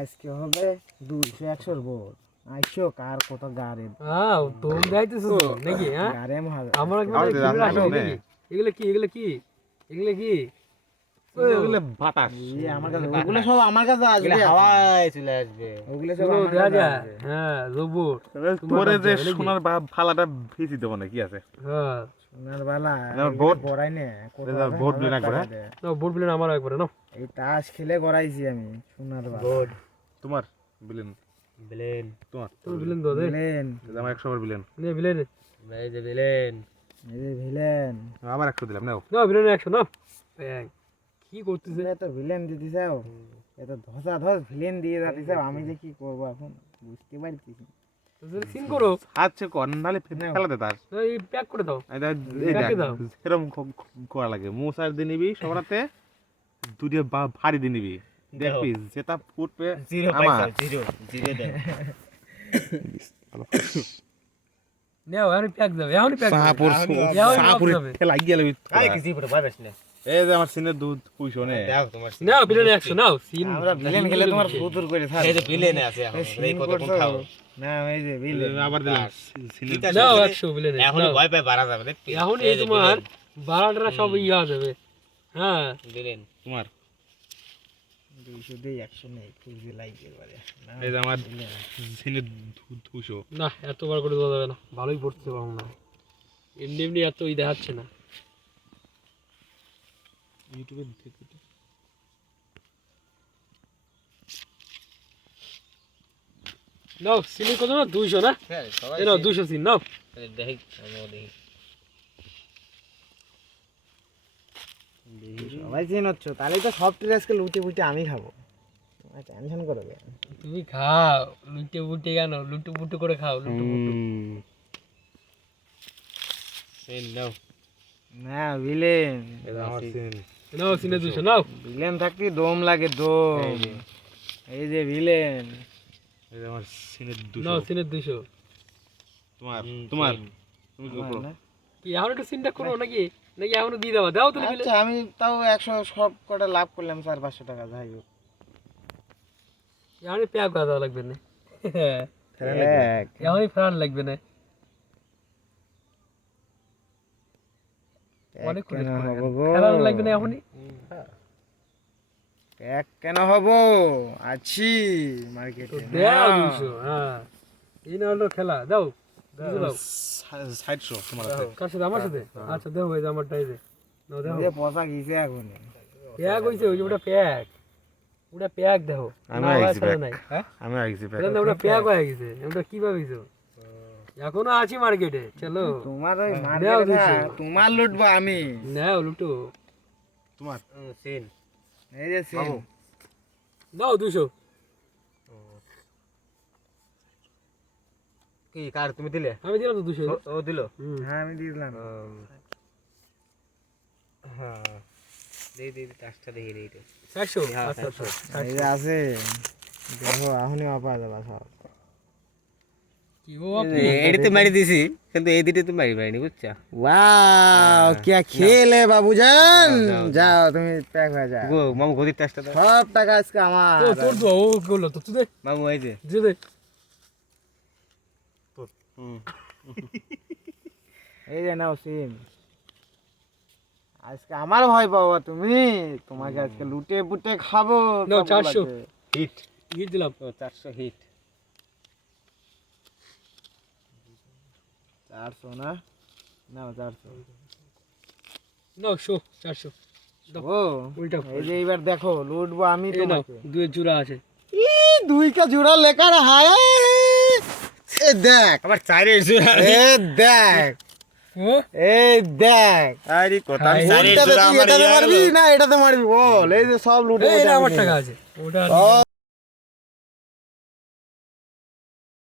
আজকে হবে 200-100 ভোট আইসো কার কত গারে তোম যাইতেছো নাকি হ্যাঁ গারে মহাজ আমার এগুলো কি এগুলো কি এগুলো কি ওগুলো বাতাস আমার কাছে ওগুলো সব আমার কাছে আসবে হাওয়ায় চলে আসবে ওগুলো সব আমার কাছে আসবে হ্যাঁ রোবট পরে যে সোনার ফালাটা ভিজি দেবো না কি আছে হ্যাঁ সোনার বালা ভোট গড়াই নে ভোট দিন একবার ভোট বিলেন আমার একবারে না এই তাস খেলে গড়াইছি আমি সোনার বালা ভোট তোমার বিলেন বিলেন তোমার তোর বিলেন দো দে ভিলেন আমার 100 বার বিলেন নে বিলেন এই যে বিলেন এই যে ভিলেন আবার 100 দিলাম নাও না বিলেন 100 না কি করতেছে এত ভিলেন দিতে চাও এত ধসা ধস ভিলেন দিয়ে যাতে চাও আমি যে কি করব এখন বুঝতে পারছি সিন করো আচ্ছা কোন নালে ফেলা দে তার এই প্যাক করে দাও এই কাকে দাও? এরকম করা লাগে মুসার দিয়ে নিবি সবরাতে দুটো ভারী দিয়ে নিবি দেখবি যেটা ফুটবে আমার নাও আমি প্যাক দাও আমি প্যাক সাহাপুর সাহাপুর ফেলাই গেল এই যে আমার সিনের দুধ পুইছো নে নাও বিলেন 100 নাও সিন আমরা ভিলেন খেলে তোমার ফুতুর করে থাক এই যে বিলেনে আছে এখন এই কত কম খাও না এই যে ভিলেন আবার দিলাম সিনের নাও 100 বিলেন এখন ভয় পায় বাড়া যাবে দেখবি এখন এই তোমার বারাটা সব ইয়া যাবে হ্যাঁ বিলেন তোমার 200 দেই 100 নেই খুঁজে লাইকের বারে এই যে আমার সিনের দুশো না এতবার করে দেওয়া যাবে না ভালোই পড়তে পারবো না এমনি এমনি এত দেখাচ্ছে না ইউটিউবে দেখতে নাও সিন কত না 200 না এই নাও 200 সিন নাও দেখি আমিও দেখি সবাই চিনচ্ছ তাহলে তো সব ট্রেসকে লুটে পুটে আমি খাবো টেনশন করো কেন তুমি খাও লুটে বুটে কেন লুটু পুটু করে খাও লুটু পুটু সেই নাও না ভিলেন এই যে আমার সিন নাও সিনে 200 নাও ভিলেন থাকতে দম লাগে দম এই যে ভিলেন এই যে আমার সিনের নাও 200 সিনে 200 তোমার তোমার তুমি কি করো কি এখন একটু সিনটা করো নাকি নাকি এখনো দিয়ে দাও দাও তাহলে আচ্ছা আমি তাও 100 সব কটা লাভ করলাম 400-500 টাকা যাই হোক এখনই প্যাক দেওয়া লাগবে না এক এখনই ফ্রান লাগবে না অনেক করে কেন হবো গো ফ্রান লাগবে না এখনই এক কেন হবো আছি মার্কেটে দাও 200 হ্যাঁ এই না হলো খেলা দাও 200 দাও 60 তোমার আছে কার সাথে আমার সাথে আচ্ছা দাও ভাই আমারটাই দে নাও দাও যে পয়সা গিয়েছে এখন প্যাক হইছে ওই যে ওটা প্যাক দেখো আমি আইছি প্যাক আমি আইছি প্যাক এটা ওটা প্যাক হয়ে গেছে ওটা কিভাবে হইছে এখনো আছি মার্কেটে চলো তোমার ওই দাও মার্কেটে 200 তোমার লুটবো আমি নাও লুটো তোমার সিন এই যে সিন দাও 200 কি কার তুমি দিলে আমি দিলাম তো 200 ও দিল হ্যাঁ আমি দিয়ে দিলাম হ্যাঁ দেই দেই টাস্কটা দেখি রে এটা 400 আচ্ছা আচ্ছা এই যে আছে দেখো এখনই অপা যাবা সব কি ও আপনি এটাতে মারি দিছি কিন্তু এই দিতে তো মারি পারিনি বুঝছা ওয়াও क्या खेल है बाबूजान যাও তুমি প্যাক হয়ে যাও গো মামু গদির টাস্কটা দাও সব টাকা আজকে আমার ও তোর তো ও গেলো তো তুই দে মামু এই যে দে এই যে নাও সিম আজকে আমার ভয় পাবো তুমি তোমাকে আজকে লুটে পুটে খাবো নাও, সব 400 বলাতে। হিট হিট দিলাম ও 400 হিট 400 না নাও 400 নাও 400 ও উল্টা এই যে এবার দেখো লুটবো আমি এই নাও তোমাকে দুই জোড়া আছে দুই কা জোড়া লেখার হায় এ দেখ আবার চারের জোড়া এ দেখ ও এই দেখ আরে কথা হাই। চারের কোনটাতে জোড়া তুই আমার এটাতে মারবি না এটাতে মারবি বল এই যে সব লুটে এই আমার টাকা আছে ওটা ও